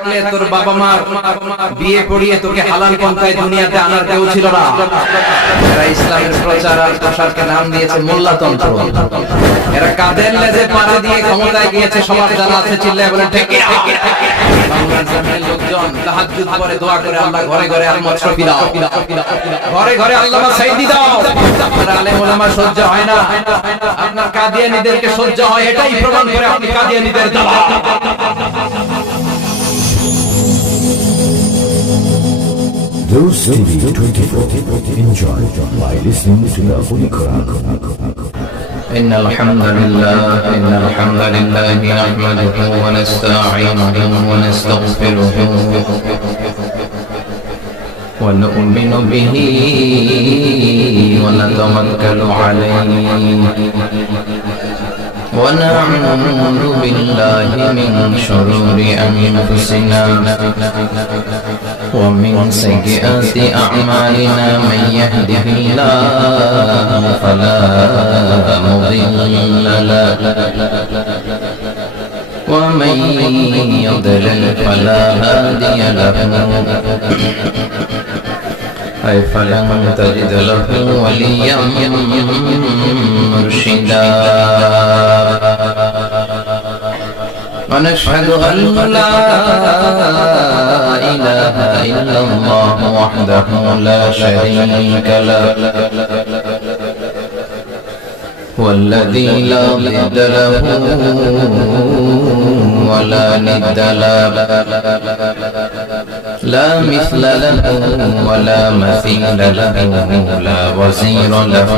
থাকলে তোর বাবা মার বিয়ে পড়িয়ে তোকে হালাল পন্থায় দুনিয়াতে আনার কেউ ছিল না। এরা ইসলামের প্রচার আর প্রসারকে নাম দিয়েছে মোল্লাতন্ত্র। এরা কাদের লেজে পাড়া দিয়ে ক্ষমতায় গিয়েছে সবার জানা আছে, চিল্লায় বলে ঠিক কিনা? বাংলার জমিনের লোকজন তাহাজ্জুদ করে দোয়া করে আল্লাহ ঘরে ঘরে আহমদ শফি দাও, ঘরে ঘরে আল্লামা সাইদি দাও। আপনার আলেম ওলামা সহ্য হয় না, আপনার কাদিয়ানীদেরকে সহ্য হয়, এটাই প্রমাণ করে আপনি কাদিয়ানীদের দালাল। Rose TV 24. Enjoy by listening to the Holy Quran. إن الحمد لله نحمده ونستعينه ونستغفره ونؤمن به ونتوكل عليه ونعوذ بالله من شرور أنفسنا ومن سيئات أعمالنا من يهده الله فلا مضل له ومن يضلل فلا هادي له أي فلن تجد له وليا مرشدا ونشهد أن لا إله إلا الله وحده لا شريك له والذي لا ضد له ولا ند له لا مثل له ولا مثيل له لا وزير له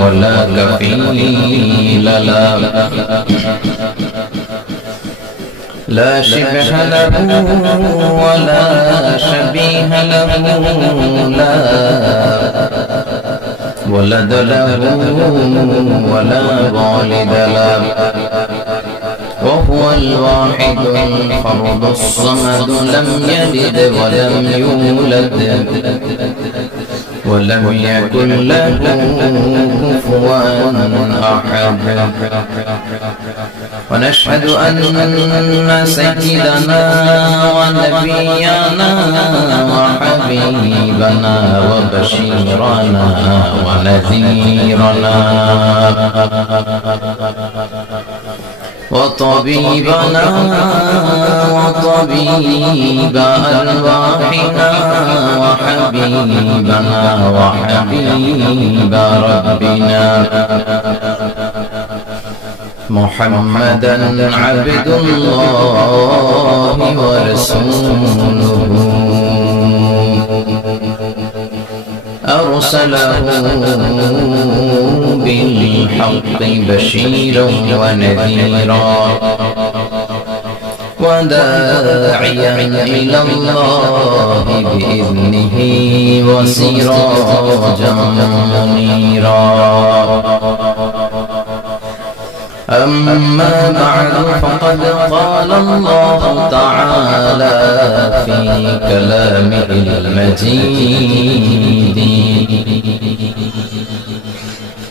ولا كفيل له لا شبه له ولا شبيه له لا ولد له ولا والد له وهو الواحد الفرد الصمد لم يلد ولم يولد ولم يكن له كفوا أحد ونشهد أن سيدنا ونبينا وحبيبنا وبشيرنا ونذيرنا وطبيبنا وطبيب أرواحنا وحبيبنا وحبيب ربنا محمدا عبد الله ورسوله أرسله بالحق بشيرا ونذيرا وداعيا إلى الله بإذنه وسراجا منيرا أما بعد فقد قال الله تعالى في كلامه المجيد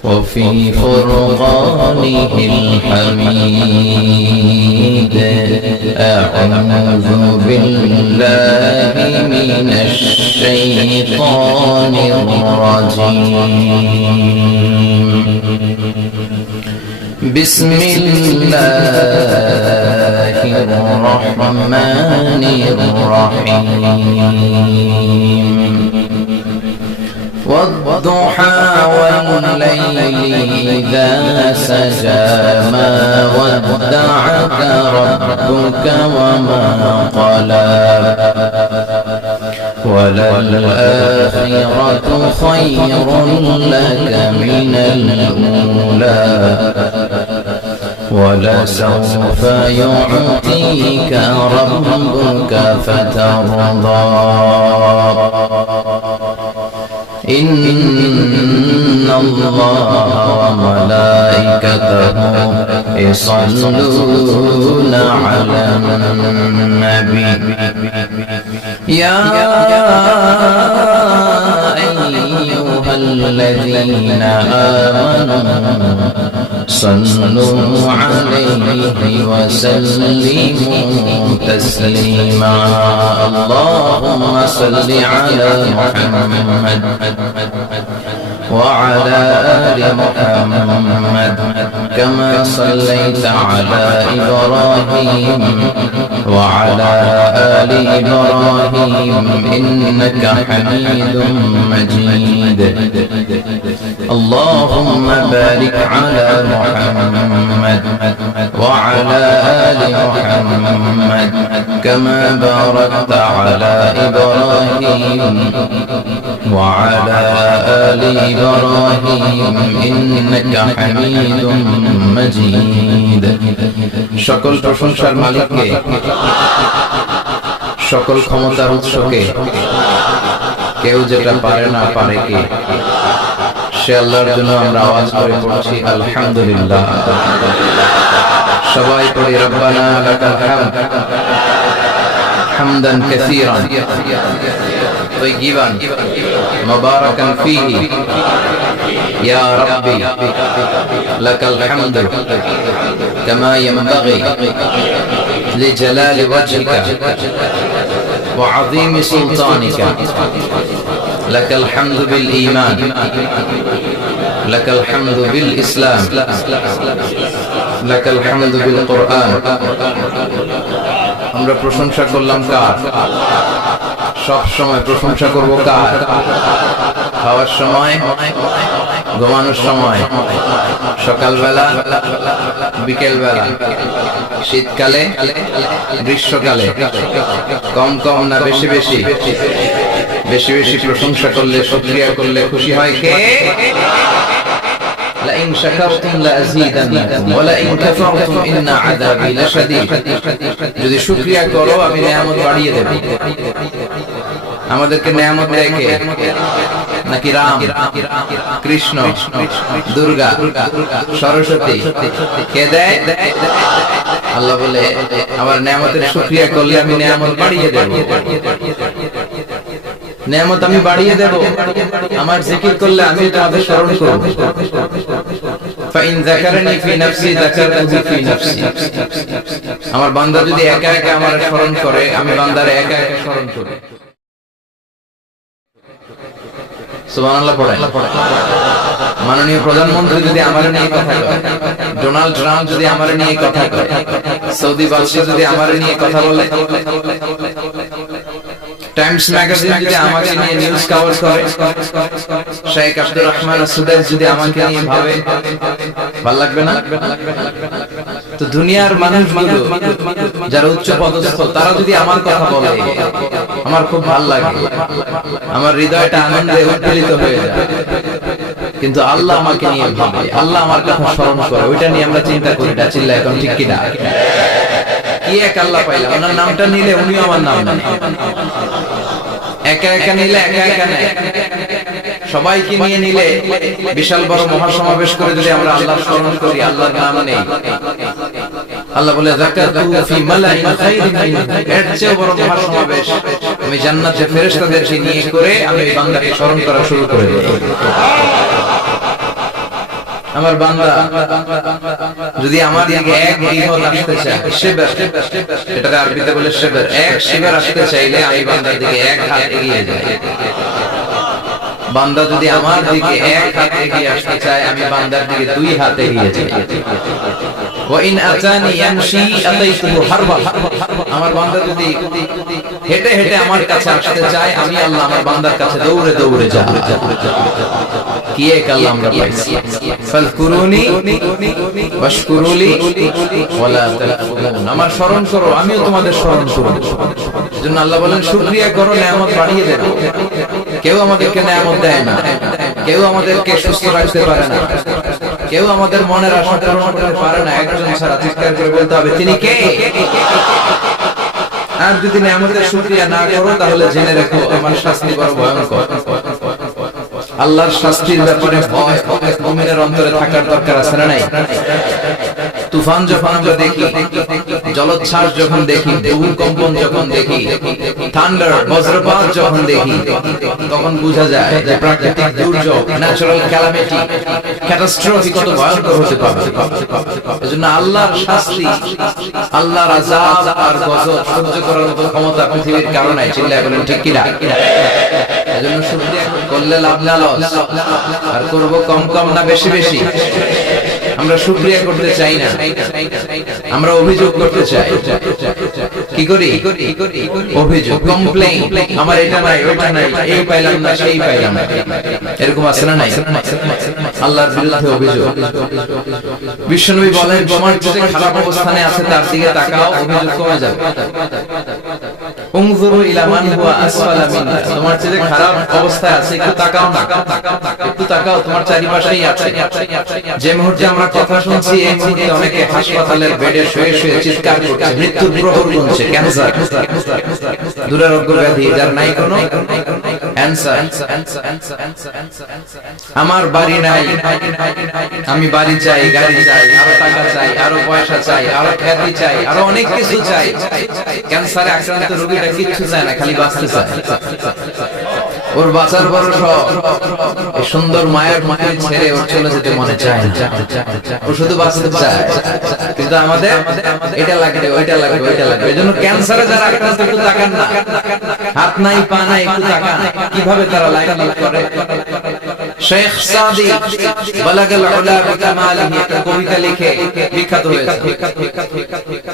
وفي فرقانه الحميد أعوذ بالله من الشيطان الرجيم بسم الله الرحمن الرحيم والضحى والليل إذا سجى ما ودعك ربك وما قلى وللآخرة خير لك من الأولى ولسوف يعطيك ربك فترضى إن الله وملائكته يصلون على النبي يا أيها الذين آمنوا صلوا عليه وسلموا تسليما اللهم صل على محمد وعلى آل محمد كما صليت على إبراهيم وعلى آل إبراهيم إنك حميد مجيد اللهم بارك على محمد وعلى آل محمد كما باركت على إبراهيم وعلى آل إبراهيم إنك حميد مجيد সকল প্রশংসার মালিককে সকল ক্ষমতার উৎসকে কেউ যেটা পারে না পারে কে সে আল্লাহর জন্য আমরা আওয়াজ করে পড়ছি আলহামদুলিল্লাহ সবাই পড়ি রব্বানা লাকাল হামদ হামদান কাসীরান طيبا مباركا فيه يا ربي لك الحمد كما ينبغي لجلال وجهك وعظيم سلطانك لك الحمد بالإيمان لك الحمد بالإسلام لك الحمد بالقرآن আমরা প্রশংসা করলাম কার সব সময় প্রশংসা করব কার খাওয়ার সময় ঘুমানোর সময় সকালবেলা বিকেলবেলা শীতকালে গ্রীষ্মকালে কম কম না বেশি বেশি বেশি বেশি প্রশংসা করলে শুকরিয়া করলে খুশি হয় কে لئن شكرتم لأزيدنكم ولئن كفرتم إن عذابي لشديد যদি শুকরিয়া করো আমি নিয়ামত বাড়িয়ে দেব আমাদেরকে নিয়ামত দেয় কে নাকি রাম কৃষ্ণ দুর্গা সরস্বতী কে দেয় আল্লাহ বলে আমার নিয়ামতের শুকরিয়া করলে আমি নিয়ামত বাড়িয়ে দেব নিয়ামত আমি বাড়িয়ে দেব আমার জিকির করলে আমি তোমাদের স্মরণ করব ফাইন যাকারানি ফি নাফসি যাকারতুহু ফি নাফসি আমার বান্দা যদি একা একা আমার স্মরণ করে আমি বান্দারে একা একা স্মরণ করি সুবহানাল্লাহ পড়ে মাননীয় প্রধানমন্ত্রী যদি আমার নিয়ে কথা কয় ডোনাল্ড ট্রাম্প যদি আমার নিয়ে কথা কয় সৌদি বাদশা যদি আমার নিয়ে কথা বলে টাইমস ম্যাগাজিন যদি আমাকে নিয়ে নিউজ কভার করে শেখ আব্দুর রহমান সুদাইস যদি আমাকে নিয়ে ভাবে ভালো লাগবে না তো দুনিয়ার মানুষগুলো যারা উচ্চ পদস্থ তারা যদি আমার কথা বলে আমার খুব ভালো লাগে আমার হৃদয়টা আনন্দে উদ্বেলিত হয়ে যায় কিন্তু আল্লাহ আমাকে নিয়ে ভাবে আল্লাহ আমার কথা স্মরণ করে ওইটা নিয়ে আমরা চিন্তা করি না চিল্লা এখন ঠিক কি না কি এক আল্লাহ পাইলাম ওনার নামটা নিলে উনিও আমার নাম নেন একা একা নিলে একা একা নেয় সবাইকে নিয়ে নিলে বিশাল বড় মহাসমাবেশ করে যদি আমরা আল্লাহর স্মরণ করি আল্লাহর নাম নেই আল্লাহ বলে যাকাতুহু ফি মালাইন খায়রিন এর চেয়ে বড় মহাসমাবেশ আমি জান্নাতে ফেরেশতাদেরকে নিয়ে করে আমি এই বান্দাকে স্মরণ করা শুরু করে দেই আমার বান্দা যদি আমার দিকে এক বিহত আসতে চায় শিবর এটাকে আরবিতে বলে শিবর এক শিবর আসতে চাইলে আমি বান্দার দিকে এক হাত এগিয়ে যাই বান্দা যদি আমার দিকে এক হাত এগিয়ে আসতে চায় আমি বান্দার দিকে দুই হাত এগিয়ে যাই ওয়া ইন আতানি ইয়ামশি আতাইতুহু হারবা আমার বান্দা যদি হেঁটে হেঁটে আমার কাছে আসতে চায় আমি আল্লাহ আমার বান্দার কাছে দৌড়ে দৌড়ে যাই কি এক আল্লাহ আমরা পাইছি ফাযকুরুনি ওয়াশকুরুলি ওয়ালা তাকফুরুন আমার স্মরণ করো আমিও তোমাদের স্মরণ করব এজন্য আল্লাহ বলেন শুকরিয়া করো নিয়ামত বাড়িয়ে দেব কেউ আমাদেরকে নিয়ামত দেয় না কেউ আমাদেরকে সুস্থ রাখতে পারে না কেউ আমাদের মনের আশা পূরণ করতে পারে না একজন ছাড়া চিৎকার করে বলতে হবে তিনি কে আর যদি নিয়ামতের শুকরিয়া না করো তাহলে জেনে রাখো আমার শাস্তি বড় ভয়ঙ্কর আল্লাহর শাস্তির ব্যাপারে ভয় মুমিনের অন্তরে থাকার দরকার আছে না নাই তুফান যখন আমরা দেখি, জলোচ্ছ্বাস যখন দেখি, ভূকম্পন যখন দেখি, থান্ডার বজ্রপাত যখন দেখি, তখন বোঝা যায় যে প্রাকৃতিক দুর্যোগ, ন্যাচারাল ক্যালামিটি, ক্যাটাস্ট্রফি কত ভয়ঙ্কর হতে পারে। এজন্য আল্লাহর শাস্তি, আল্লাহর আযাব আর গজব সহ্য করার মতো ক্ষমতা পৃথিবীর কারো নাই। চিল্লায় বলেন ঠিক কিনা? এজন্য শুকরিয়া করলে লাভ না লস, আর করব কম কম না বেশি বেশি। আমরা শুকরিয়া করতে চাই না, আমরা অভিযোগ করতে চাই। কি করি? অভিযোগ, কমপ্লেইন। আমার এটা নাই, ওটা নাই, এই পাইলাম না, সেই পাইলাম না। এরকম আছে না নাই? আল্লাহর বিরুদ্ধে অভিযোগ। বিশ্বনবী বলেন, তোমার যে খারাপ অবস্থানে আছে তার দিকে তাকাও, অভিযোগ কমে যাবে। উনজুরু ইলা মান হুয়া আসফালা মিনকা, তোমার যে খারাপ অবস্থায় আছে একটু তাকাও না, একটু তাকাও, তোমার চারিপাশেই আছে। যে মুহূর্তে আমরা কথা শুনছি, এই মুহূর্তে অনেকে হাসপাতালের বেডে শুয়ে শুয়ে চিৎকার করছে, মৃত্যুর প্রহর গুনছে। ক্যান্সার, দুরারোগ্য ব্যাধি, যার নাই কোনো অ্যানসার। আমার বাড়ি নাই, আমি বাড়ি চাই, গাড়ি চাই, আরো টাকা চাই, আরো পয়সা চাই, আরো খ্যাতি চাই, আরো অনেক কিছু চাই। ক্যান্সারে আক্রান্ত রোগীটা কিচ্ছু চায় না, খালি বাঁচতে চায়। ওর বাঁচার বড় শখ, এই সুন্দর মায়ের মায়ের ছেড়ে ওর চলে যেতে মনে চায় না, ও শুধু বাঁচতে চায়। কিন্তু আমাদের এটা লাগবে, ওইটা লাগবে, ওইটা লাগবে। এজন্য ক্যান্সারে যারা আক্রান্ত একটু তাকান না, হাত নাই পা নাই, একটু তাকান কিভাবে তারা লাইফ লিড করে। শেখ সাদি বালাগাল উলা বিকামালিহি একটা কবিতা লিখে বিখ্যাত হয়েছে।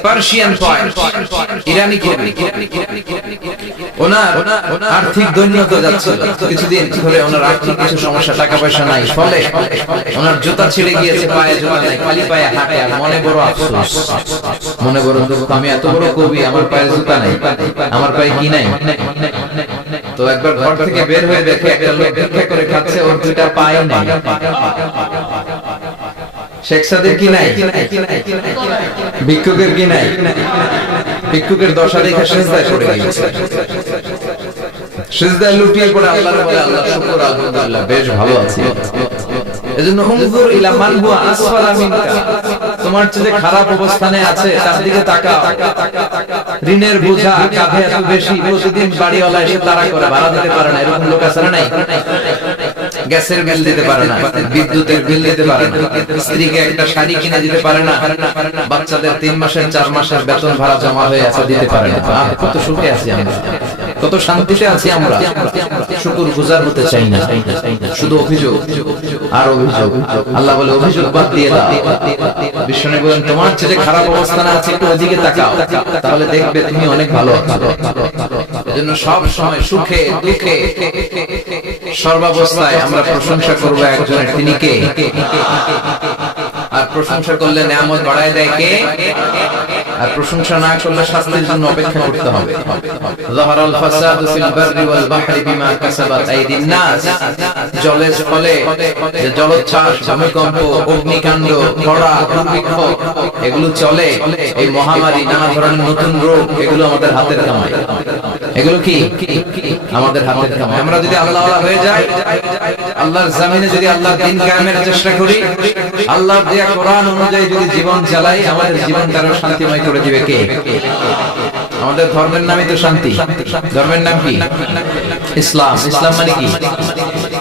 পার্সিয়ান পয়েন্ট, ইরানি কবি। ওনার আর্থিক দৈন্যতা যাচ্ছিল, কিছুদিন ধরে ওনার আর্থিক কিছু সমস্যা, টাকা পয়সা নাই, ফলে ওনার জুতা ছিঁড়ে গিয়েছে, পায়ে জুতা নাই, খালি পায়ে হাঁটে। আর মনে বড় আফসোস, মনে বড় দুঃখ, আমি এত বড় কবি, আমার পায়ে জুতা নাই, আমার পায়ে কি নাই। তো একবার ঘর থেকে বের হয়ে দেখে একটা লোক ভিক্ষা করে খাচ্ছে, ওর দুইটা পায়ে নাই। শেখ সাদির কি নাই? ভিক্ষুকের কি নাই? ভিক্ষুকের দশা দেখে সিজদায় পড়ে গিয়েছে, সিজদায় লুটিয়ে পড়ে আল্লাহর বলে, আল্লাহ শুকর, আলহামদুলিল্লাহ, বেশ ভালো আছি। এজন্য উনজুর ইলা মান হুয়া আসফালা মিনকা, তোমার যে খারাপ অবস্থানে আছে তার দিকে তাকাও। ঋণের বোঝা কাঁধে এত বেশি, প্রতিদিন বাড়িওয়ালা এসে তাড়া করে, ভাড়া দিতে পারে না, এরকম লোক আছে না নাই? গ্যাসের বিল দিতে পারে না, বিদ্যুতের বিল দিতে পারে না, স্ত্রীকে একটা শাড়ি কিনে দিতে পারে না, বাচ্চাদের 3 মাসের 4 মাসের বেতন ভাড়া জমা হয়ে আছে, দিতে পারে না। কত সুখে আছি আমরা, কত শান্তিতে আছি আমরা, শুকর গুজার হতে চাই না, শুধু অভিযোগ আর অভিযোগ। আল্লাহ বলে, অভিযোগ বাদ দিয়ে দাও। বিশ্বনবী বলেন, তোমার যে খারাপ অবস্থানে আছে একটু ওদিকে তাকাও, তাহলে দেখবে তুমি অনেক ভালো আছো। এজন্য সব সময় সুখে দুঃখে সর্বাবস্থায় আমরা প্রশংসা করব একজনের, তিনি কে? আর প্রশংসা করলে নিয়ামত বাড়ায় দেয় কে? আর প্রশংসা না করলে শাস্তির জন্য অপেক্ষা করতে হবে। যাহারাল ফাসাদু ফিল বাররি ওয়াল বাহরি বিমা কাসাবাত আইদিন নাস, জলের ফলে যে জলোচ্ছ্বাস, ভূমিকম্প, অগ্নিকাণ্ড, খরা, দুর্ভিক্ষ এগুলো চলে, এই মহামারী, নানা ধরনের নতুন রোগ, এগুলো আমাদের হাতের কামাই। এগুলো কি আমাদের হাতের কামাই। আমরা যদি আল্লাহওয়ালা হয়ে যাই, আল্লাহর জমিনে যদি আল্লাহর দ্বীন কায়েমের চেষ্টা করি, আল্লাহর দেয়া কোরআন অনুযায়ী যদি জীবন চালাই, আমাদের জীবনটা আরো শান্তিময় করে দিবে কে? আমাদের ধর্মের নামই তো শান্তি। ধর্মের নাম কি? ইসলাম। ইসলাম মানে কি?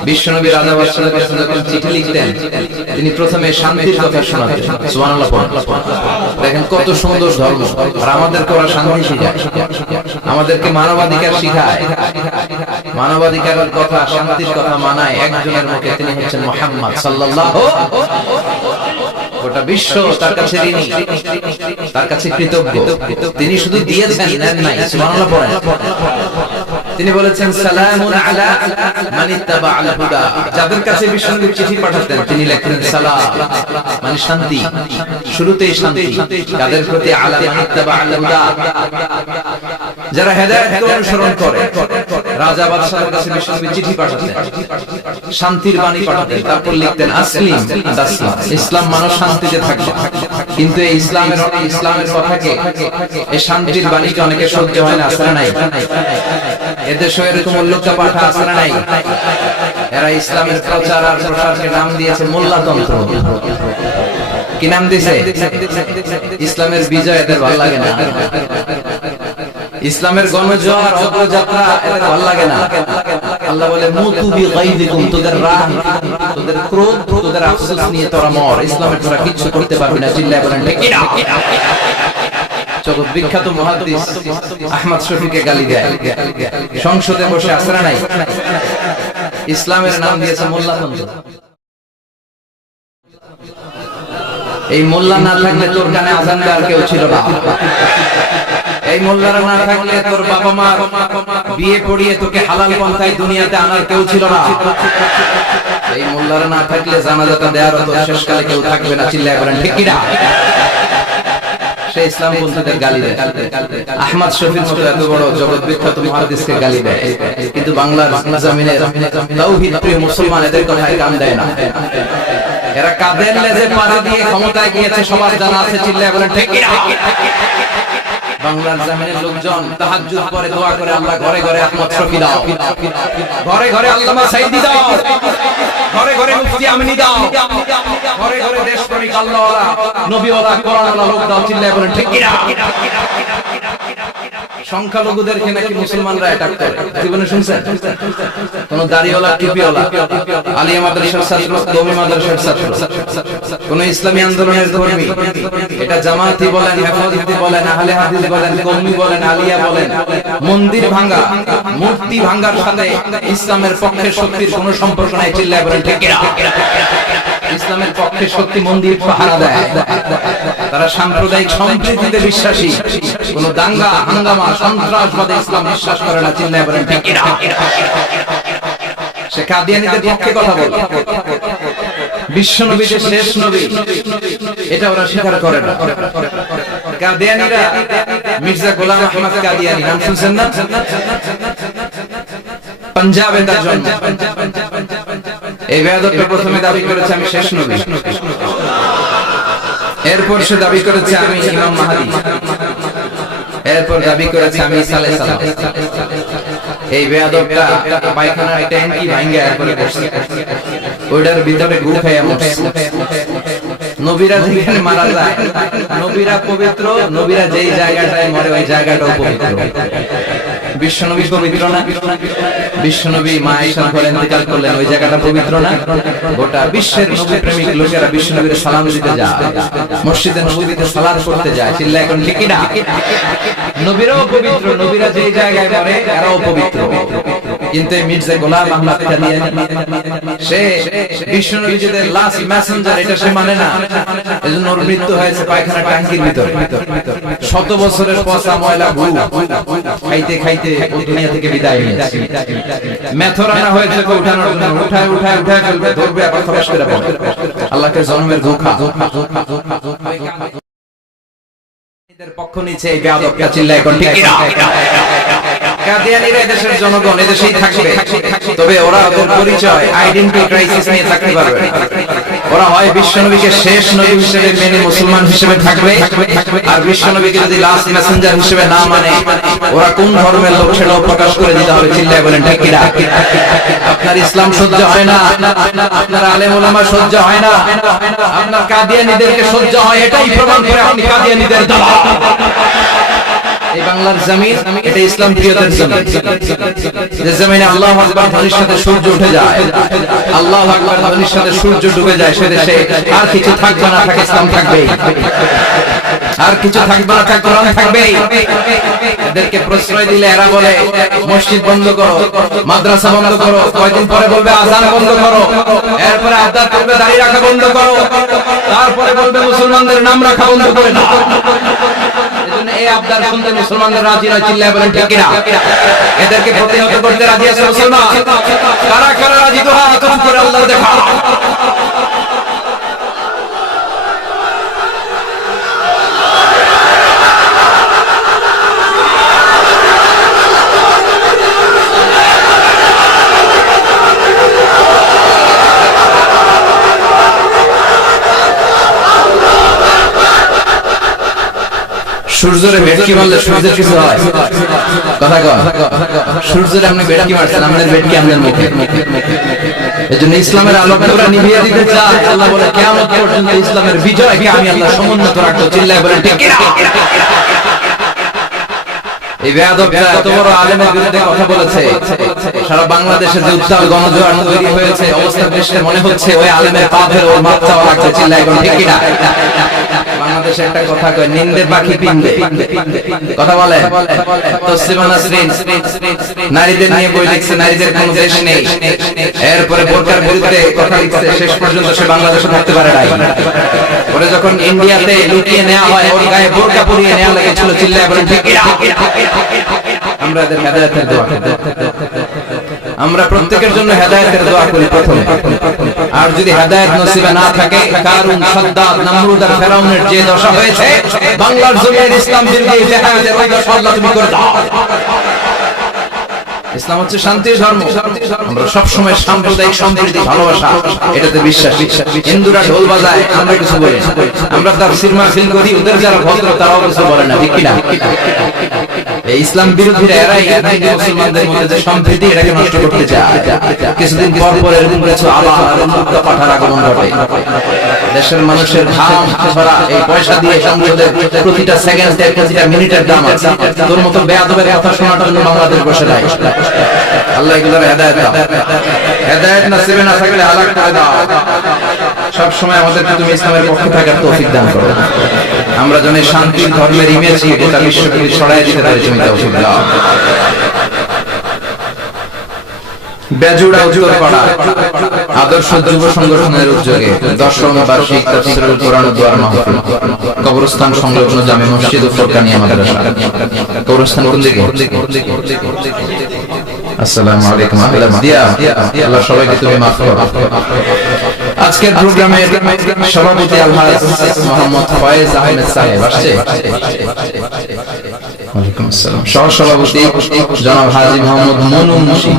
বিশ্বনবী রাজা বাদশাহের কাছে যখন চিঠি লিখতেন, তিনি প্রথমে শান্তির কথা শোনাতেন। সুবহানাল্লাহ। দেখেন কত সুন্দর ধর্ম, আর আমাদেরকে ওরা শান্তি শেখায়, আমাদেরকে মানবাধিকার শিখায়। মানবাধিকারের কথা, শান্তির কথা মানায় একজনের মুখে, তিনি হচ্ছেন মুহাম্মদ সাল্লাল্লাহু। গোটা বিশ্ব তার কাছে ঋণী, তার কাছে কৃতজ্ঞ। তিনি শুধু দিয়েছেন, নেন নাই। সুবহানাল্লাহ পড়েন। তিনি বলেছেন, সালামুন আলা মান ইত্তাবাআল হুদা। যাদের কাছে বিশ্বনবী চিঠি পাঠাতেন, তিনি লিখতেন সালাম, মানে শান্তি, শুরুতেই শান্তি। কাদের প্রতি? আলা মান ইত্তাবাআল হুদা, যারা হেদায়েতকে অনুসরণ করে। রাজা বাদশাহের কাছে বিশ্বনবী চিঠি পাঠাতেন, শান্তির বাণী পাঠাতেন, তারপর লিখতেন আসলিম তাসলাম, ইসলাম মানো শান্তিতে থাকবে। কিন্তু এই ইসলামের কথাকে, এই শান্তির বাণীকে অনেকে সহ্য হয় না, আসলে নাই? এদেশে এরকম উল্লুকা পাঠা আছে না নাই? এরা ইসলামের প্রচার আর প্রসারকে নাম দিয়েছে মোল্লাতন্ত্র। কি কি নাম দিছে? ইসলামের বিজয় এদের ভালো লাগে না, ইসলামের গণজোয়ার অগ্রযাত্রা এদের ভালো লাগে না। আল্লাহ বলে মুতু বিগাইযিকুম, তোদের রাগ, তোদের ক্রোধ, তোদের আফসোস নিয়ে তোরা মর, ইসলামের তোরা কিচ্ছু করতে পারবি না। চিল্লায় বলেন ঠিক কি না? জগৎ বিখ্যাত মুহাদ্দিস আহমদ শফীকে গালি দেয়, সংসদে বসে আসরা নাই, ইসলামের নাম দিয়েছে মোল্লাতন্ত্র। এই মোল্লা না থাকলে তোর কানে আযান দেওয়ার কেউ ছিল না, এই মোল্লারা না থাকলে তোর বাবা মা বিয়ে পড়িয়ে তোকে হালাল পন্থায় দুনিয়াতে আনার কেউ ছিল না, এই মোল্লারা না থাকলে জানাজাটা দেওয়ার তোর শেষকালে কেউ থাকবে না। চিল্লায় বলেন ঠিক কি না? সে ইসলাম পন্থীদের গালি দেয়, আহমদ শফীর মতো এত বড় জগৎ বিখ্যাত মুহাদ্দিসকে গালি দেয়, কিন্তু বাংলার জমিনের তাওহীদ প্রিয় মুসলমান এদের কথায় কান দেয় না। এরা কাদের লেজে পাড়া দিয়ে ক্ষমতায় গিয়েছে সবার জানা আছে। চিল্লায় বলেন ঠিক কি না? বাংলার জমিনের লোকজন তাহাজ্জুদ পড়ে দোয়া করে, আল্লাহ ঘরে ঘরে আহমদ শফী দাও, ঘরে ঘরে আল্লামা সাঈদী দাও, ঘরে ঘরে মুফতি আমিনী দাও, ঘরে ঘরে দেশপ্রেমিক আল্লাহওয়ালা নবীওয়ালা কোরআনওয়ালা লোক দাও। চিল্লায় বলেন ঠিক কি না? সংখ্যালঘুদেরকে নাকি মুসলমানরা অ্যাটাক করে, জীবনে শুনছেন? কোন দাড়িওয়ালা টুপিওয়ালা আলিয়া মাদ্রাসার ছাত্র, কওমি মাদ্রাসার ছাত্র, কোন ইসলামী আন্দোলনের কর্মী, এটা জামাতি বলেন, হেফাজতি বলেন, আহলে হাদিস বলেন, কওমি বলেন, আলিয়া বলেন, মন্দির ভাঙা, মূর্তি ভাঙার সাথে ইসলামের পক্ষে শক্তির কোনো সম্পর্ক নাই। চিল্লায় বলেন ঠিক কি না? ইসলামের পক্ষে শক্তি মন্দির পাহারা দেয়, তারা সাম্প্রদায়িক সম্প্রীতিতে বিশ্বাসী, কোন দাঙ্গা হাঙ্গামা সন্ত্রাসবাদে ইসলাম বিশ্বাস করে না। চিল্লায় বলেন ঠিক কি না? সে কাদিয়ানীদের পক্ষে কথা বলে, বিশ্বনবী যে শেষ নবী এটা ওরা স্বীকার করে না। কাদিয়ানীরা মির্জা গোলাম আহমদ কাদিয়ানী নাম শুনছেন না? পাঞ্জাবে তার জন্ম। এই বেয়াদবটা প্রথমে দাবি করেছে আমি শেষ নবী, এরপর সে দাবি করেছে আমি ইমাম মাহদী, এরপর দাবি করেছে আমি ঈসা আলাইহিস সালাম। এই বেয়াদবটা পায়খানার ট্যাঙ্কি ভাঙা এরপরে বসে ওইটার ভিতরে গু খাইয়া মরছে। নবীরা যেখানে মারা যায়, নবীরা পবিত্র, নবীরা যেই জায়গাটায় মরে ওই জায়গাটাও পবিত্র। বিশ্বনবী পবিত্র না? বিশ্বনবী মা আয়েশার ঘরে ইন্তেকাল করলেন, ওই জায়গাটা পবিত্র না? গোটা বিশ্বের নবী প্রেমিক লোকেরা বিশ্বনবীর সালাম দিতে যায়, মসজিদে নববীতে সালাত করতে যায়। চিল্লায় এখন ঠিক কি না? নবীরাও পবিত্র, নবীরা যেই জায়গায় মরে এরাও পবিত্র। কিন্তু মির্জা গোলাম আহমদ কাদিয়ানী সে বিশ্বনবীদের লাস্ট মেসেঞ্জার, এটা সে মানে না। এজন্য ওর মৃত্যু হয়েছে পায়খানা ট্যাঙ্কির ভিতরে। শত বছরের পচা ময়লা গু খাইতে খাইতে ও দুনিয়া থেকে বিদায় নিয়েছে। মেথরানা হয়েছে উঠানোর জন্য, উঠায় উঠায় উঠায় ফেলবে, ধরবে আবার খরচ করে পড়বে। আল্লাহকে জন্মের ধোঁকা। এদের পক্ষ নিচে এই বেয়াদবটা। চিল্লায় এখন ঠিক কি না? কাদিয়ানীরা এদেশের জনগণ, এদেশেই থাকবে, তবে ওরা ওদের পরিচয় আইডেন্টিটি ক্রাইসিস নিয়ে থাকতে পারবে। ওরা হয় বিশ্বনবীকে শেষ নবী হিসেবে মেনে মুসলমান হিসেবে থাকবে, আর বিশ্বনবীকে যদি লাস্ট মেসেঞ্জার হিসেবে না মানে ওরা কোন ধর্মের লোক সেটাও প্রকাশ করে দিতে হবে। চিল্লায় বলেন ঠিক কি না? আপনার ইসলাম সহ্য হয় না, আপনার আলেম ওলামা সহ্য হয় না, আপনার কাদিয়ানীদেরকে সহ্য হয়, এটাই প্রমাণ করে আপনি কাদিয়ানীদের দালাল। এই বাংলার জমিন এটা ইসলাম প্রিয়দের জমিন, যে জমিনে আল্লাহু আকবার ধ্বনির সাথে সূর্য উঠে যায়, আল্লাহু আকবার ধ্বনির সাথে সূর্য ডুবে যায়, সে দেশে আর কিছু থাকবে না, থাকে ইসলাম থাকবেই, আর কিছু থাকবে না, থাকে কোরআন থাকবেই। এদেরকে প্রশ্রয় দিলে এরা বলে মসজিদ বন্ধ করো, মাদ্রাসা বন্ধ করো, কয়দিন পরে বলবে আযান বন্ধ করো, এরপরে আব্দার করবে দাড়ি রাখা বন্ধ করো, তারপরে বলবে মুসলমানদের নাম রাখা বন্ধ করে দাও। এই আবদার শুনতে মুসলমানদের রাজি নয়। চিল্লায় বলেন ঠিক কি না? এদেরকে প্রতিহত করতে রাজি আছে মুসলমান? কারা কারা রাজি? তো হাত উঁচু করে আল্লাহ দেখা। সূর্যরে ভেটকি মারলে সূর্যের কিছু হয়? কথা কয়, সূর্যরে আপনি ভেটকি মারছেন, আপনার ভেটকি আপনার মুখে। এজন্য ইসলামের আলো পুরা নিভিয়ে দিতে চায়। আল্লাহ বলে কিয়ামত পর্যন্ত ইসলামের বিজয়কে আমি আল্লাহ সমুন্নত রাখবো। চিল্লায় বলেন ঠিক কিনা? এই বেয়াদবটা এত বড় আলেমের বিরুদ্ধে কথা বলেছে, সারা বাংলাদেশে যে উত্তাল গণজোয়ার তৈরি হয়েছে, অবস্থা দৃষ্টে মনে হচ্ছে ওই আলেমের পা ধরে ওর মাপ চাওয়া লাগছে। চিল্লায় বলেন ঠিক কিনা? বাংলাদেশে একটা কথা কয়, নিন্দে পাখি পিন্দে। কথা বলে তসলিমা নাসরিন নারীদের নিয়ে বই লিখছে, নারীদের কোনো দেশ নেই। এরপরে বোরকার বিরুদ্ধে কথা লিখছে, শেষ পর্যন্ত সে বাংলাদেশে থাকতে পারে নাই। ওরে যখন ইন্ডিয়াতে লুকিয়ে নেওয়া হয়, ওর গায়ে বোরকা পরিয়ে নেওয়া লেগেছিল। চিল্লায় বলেন ঠিক কিনা? আমরা এদের হেদায়েতের দোয়া করি। আমরা প্রত্যেকের জন্য হেদায়েতের দোয়া করি প্রথমে। আর যদি হেদায়েত নসিবে না থাকে, কারুন, সাদ্দাত, নমরুদ আর ফেরাউনের যে দশা হয়েছে, বাংলার জমির ইসলাম বিরোধী ইতিহাসের ওই দশা আল্লাহ তুমি করে দাও। ইসলাম হচ্ছে শান্তির ধর্ম। আমরা সব সময় সাম্প্রদায়িক সম্প্রীতি, ভালোবাসা এটাতে বিশ্বাসী। হিন্দুরা ঢোল বাজায়, আমরা কিছু বলি না। আমরা তার সিনেমা ফিল করি, ওদের যারা ভদ্র তারাও কিছু বলে না। ঠিক কিনা? এই ইসলাম বিরোধীরা এরাই মুসলমানদের মধ্যে যে সম্প্রীতি, এটাকে নষ্ট করতে চায়। কিছুদিন পর পর এরকম কিছু আবার পাঠার আগমন ঘটে। দেশের মানুষের ঘাম ঝরা এই পয়সা দিয়ে সংসদের প্রতিটা সেকেন্ডের, প্রতিটা মিনিটের দাম আছে। তোর মতো বেয়াদবের কথা শোনার জন্য বাংলাদেশ বসে নাই। আল্লাহ এগুলোর হেদায়েত দাও। হেদায়েত নসিবে না থাকলে হালাক করে দাও। সব সময় আমাদেরকে তুমি ইসলামের পক্ষে থাকার তৌফিক দান করো। আমরা যেন শান্তির ধর্মের ইমেজ গোটা বিশ্বব্যাপী ছড়াই দিতে পারি, তুমি তৌফিক দাও। বেজুড়া উত্তরপাড়া আদর্শ যুব সংগঠনের উদ্যোগে 10ম বার্ষিক তাফসীরুল কোরআন দোয়ার মাহফিল, কবরস্থান সংলগ্ন জামে মসজিদ ও ফুরকানিয়া মাদ্রাসা। কবরস্থান কোন দিকে? আসসালামু আলাইকুম। আল্লাহ সবাইকে তুমি মাফ করো। আজকের প্রোগ্রামের সভাপতি আলহাজ মোহাম্মদ ফয়েজ আহমেদ সাহেব আসছে। ওয়ালাইকুম আসসালাম। সহ সভাপতি জনাব হাজী মোহাম্মদ মনু মুশি।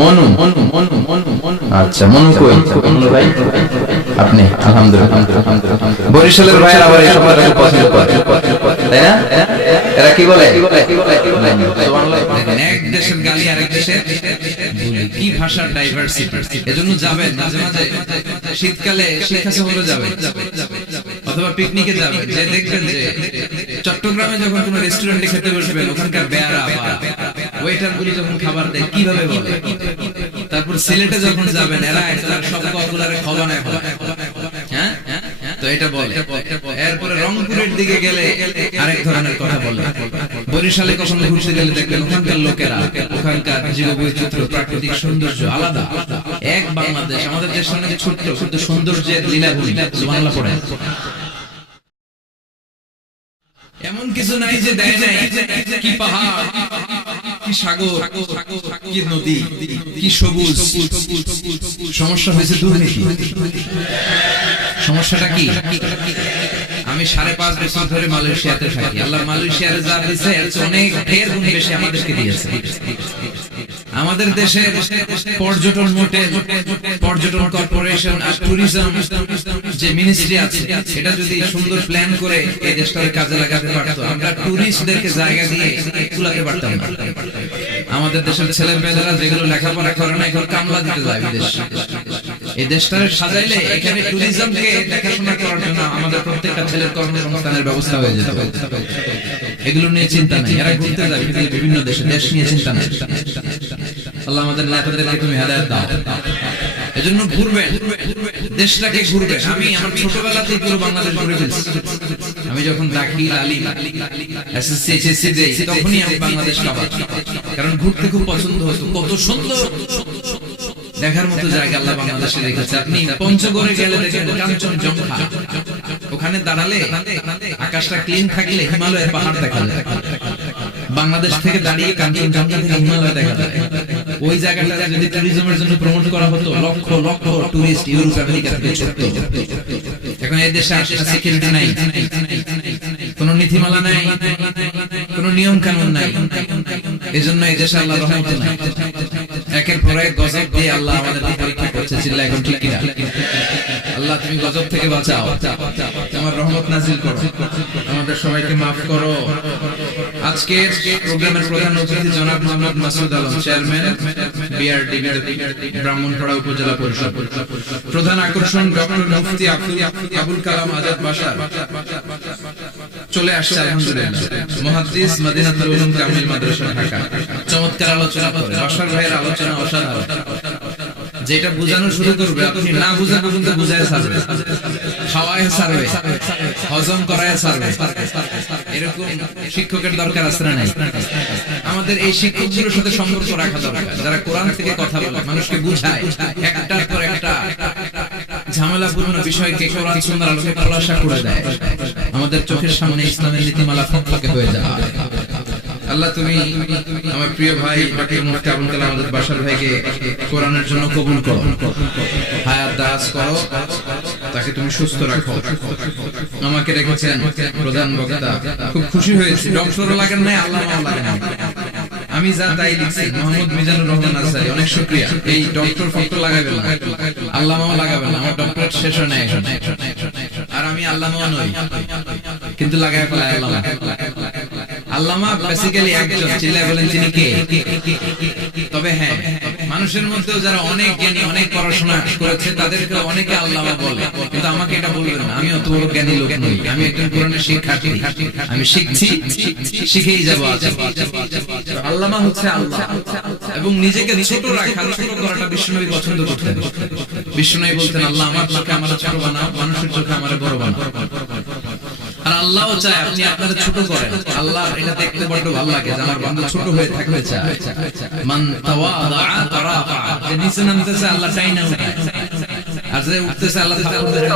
মনু, আচ্ছা মনু কই? মনু ভাই আপনি? আলহামদুলিল্লাহ। বরিশালের ভাইয়ের আবার এই শব্দটাকে পছন্দ করে, তাই না? এরা কি বলে? এক দেশের গালি আরেক দেশের বলি। কি ভাষার ডাইভার্সিটি! এজন্য যাবেন মাঝে মাঝে শীতকালে শিক্ষা সফরে যাবেন অথবা পিকনিকে যাবেন, যে দেখবেন যে চট্টগ্রামে যখন কোনো রেস্টুরেন্টে খেতে বসবেন, ওখানকার বেয়ারা ওয়েটার গুলি যখন খাবার দেয় কিভাবে বলে। তারপর সিলেটে যখন যাবেন, এরা সব কগুলারে খবানায় বলে। হ্যাঁ, তো এটা বলে। এরপরে রংপুরের দিকে গেলে আরেক ধরনের কথা বলে। বরিশালে কখনো ঘুরতে গেলে দেখবেন ওখানকার লোকেরা, ওখানকার জীববৈচিত্র্য, প্রাকৃতিক সৌন্দর্য আলাদা। এক বাংলাদেশ, আমাদের দেশ অনেক ছোট্ট, কিন্তু সৌন্দর্যের লীলাভূমি। সুবহানাল্লাহ পড়ে। এমন কিছু নাই যে দেয় নাই। কি পাহাড়, কি সাগর, কি নদী, কি সবুজ। সমস্যা হয়েছে দুর্নীতি। সমস্যাটা কি? আমি 5.5 বছর ধরে মালয়েশিয়াতে থাকি। আল্লাহ মালয়েশিয়ার যা দিয়েছে এর অনেক ঢের গুণ বেশি আমাদেরকে দিয়েছে। আমাদের দেশে পর্যটন মোটেল, পর্যটন কর্পোরেশন আর ট্যুরিজম যে মিনিস্ট্রি আছে, এটা যদি সুন্দর প্ল্যান করে এই দেশটাকে কাজে লাগাতে পারতো, আমরা ট্যুরিস্টদেরকে জায়গা দিয়ে তুলাতে পারতাম না। আমাদের দেশের ছেলেমেয়েরা যেগুলো লেখাপড়া করে না, এখন কামলা দিতে যায় বিদেশ। এই দেশটাকে সাজাইলে এখানে ট্যুরিজমকে দেখাশোনা করার জন্য আমাদের প্রত্যেকটা ছেলের কর্মসংস্থানের ব্যবস্থা হয়ে যেত। এগুলো নিয়ে চিন্তা নেই। এরা ঘুরতে যায় বিভিন্ন দেশে, দেশ নিয়ে চিন্তা নেই। আল্লাহ আমাদের নেতাদেরকে তুমি হেদায়েত দাও। এজন্য ঘুরবেন, দেশটাকে ঘুরবেন। আমি আমার ছোটবেলাতেই পুরো বাংলাদেশ ঘুরে ফেলছি। আমি যখন দাখিল, আলিম, এসএসসি, এইচএসসি দেই, তখনই আমি বাংলাদেশ কাবার। কারণ ঘুরতে খুব পছন্দ হতো। কত সুন্দর দেখার মতো জায়গা আল্লাহ বাংলাদেশে রেখেছে। আপনি পঞ্চগড়ে গেলে দেখেন কাঞ্চনজঙ্ঘা, ওখানে দাঁড়ালে আকাশটা ক্লিন থাকলে হিমালয়ের পাহাড় দেখা যায়। বাংলাদেশ থেকে দাঁড়িয়ে কাঞ্চনজঙ্ঘা থেকে হিমালয় দেখা যায়। ওই জায়গাটা যদি ট্যুরিজমের জন্য প্রমোট করা হতো, lakh lakh tourist Europe America থেকে ছুটতো। এখন এই দেশে সিকিউরিটি নাই, কোন নীতিমালা নাই, কোন নিয়ম কানুন নাই। এজন্য এই দেশে আল্লাহ রহমত নাই। একের পর এক গজব দিয়ে আল্লাহ আমাদের পরীক্ষা করছে, চিল্লা এখন ঠিক কিনা? আল্লাহ তুমি গজব থেকে বাঁচাও, তোমার রহমত নাজিল করো, আমাদের সবাইকে মাফ করো। আজকের প্রোগ্রামের প্রধান অতিথি জনাব মোহাম্মদ মাসুদ আলম, চেয়ারম্যান বিআরডিবি ব্রাহ্মণপাড়া উপজেলা পরিষদ। প্রধান আকর্ষণ ডক্টর মুফতি আবুল কালাম আজাদ বাশার চলে আসছে আলহামদুলিল্লাহ, মুহাদ্দিস মদিনাতুল উলুম কামিল মাদ্রাসা ঢাকা। চমৎকার আলোচনা করে, বাশার ভাইয়ের আলোচনা অসাধারণ। যেটা বুঝানো শুরু করবে আপনি না বুঝা পর্যন্ত বুঝায় ছাড়বে, খাওয়ায় ছাড়বে, হজম করায় ছাড়বে। এরকম শিক্ষকের দরকার আছে না নাই? আমাদের এই শিক্ষকগুলোর সাথে সম্পর্ক রাখা দরকার, যারা কোরআন থেকে কথা বলে, মানুষকে বুঝায়, একটার পর একটা ঝামেলাপূর্ণ বিষয়কে কোরআন সুন্নাহর আলোকে খোলাসা করে দেয়। আমাদের চোখের সামনে ইসলামের নীতিমালা ফকফকে হয়ে যায়। আল্লাহ তুমি আমার প্রিয় ভাই ডক্টর মুফতি আবুল কালাম আজাদ বাশার ভাইকে কোরআনের জন্য কবুল করো, হায়াত দারাজ করো, তাকে তুমি সুস্থ রাখো। আমাকে রেখেছেন প্রধান বক্তা, খুব খুশি হয়েছি। ডক্টরও লাগেন নাই, আল্লামাও লাগেন নাই, আমি যা তাই লিখছি। মোহাম্মদ মিজানুর রহমান আসারি, অনেক শুকরিয়া। এই ডক্টর ফক্টর লাগাবেন না, আল্লামাও লাগাবেন না, আমার ডক্টরেট শেষ হয় না এখন। আর আমি আল্লামাও নই, কিন্তু লাগায় ফেলায় আল্লামা। আল্লামা বেসিক্যালি একজন, চিল্লায় বলেন তিনি কে? তবে হ্যাঁ, মানুষের মধ্যেও যারা অনেক জ্ঞানী, অনেক পড়াশোনা করেছে, তাদেরকে অনেকে আল্লামা বলে, কিন্তু আমাকে এটা বলবেন না। আমি অত বড় জ্ঞানী লোক নই, আমি একজন কোরআনের শিক্ষার্থী, আমি শিখছি, শিখেই যাব। আল্লামা হচ্ছে আল্লাহ, এবং নিজেকে ছোট রাখা, ছোট করাটা বিশ্বনবী পছন্দ করতেন। বিশ্বনবী বলতেন, আল্লাহ আমার চোখে আমার ছোট বানাও, মানুষের চোখে আমার বড় বানাও। আর আল্লাহও চায় আপনি আপনাদের ছোট করেন। আল্লাহ এটা দেখতে বড় ভালো লাগে, আমার বান্দা ছোট হয়ে থাকতে চায়। মান তাওয়াদা তারাফা, যে নিচে নামতেছে আল্লাহ টাইনা উঠায়, আর যে উঠতেছে আল্লাহ থাপ্পড় দিয়ে